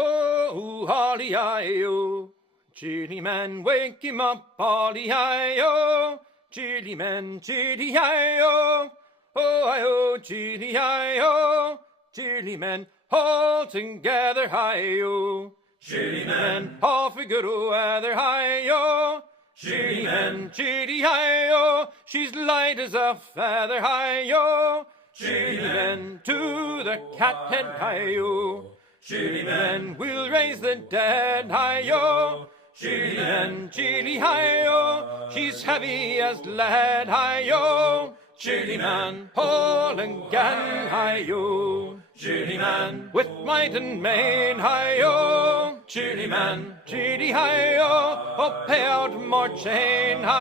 Oh, holly-hi-oh, chilly man, wake him up, holly-hi-oh, chilly man, chilly-hi-oh, oh-hi-oh, chilly-hi-oh, chilly men, all together, hi-oh, chilly men, all for good weather, hi-oh, chilly men, chilly-hi-oh, she's light as a feather, hi-oh, chilly men, to the cathead, hi-oh, chilly men, we'll raise the dead, hi-yo, chilly men, chilly hi-yo, she's heavy as lead, hi-yo, chilly man, haul again, hi-yo, chilly man, with might and main, hi-yo, chilly man, chilly hi-yo, oh, pay out more chain, hi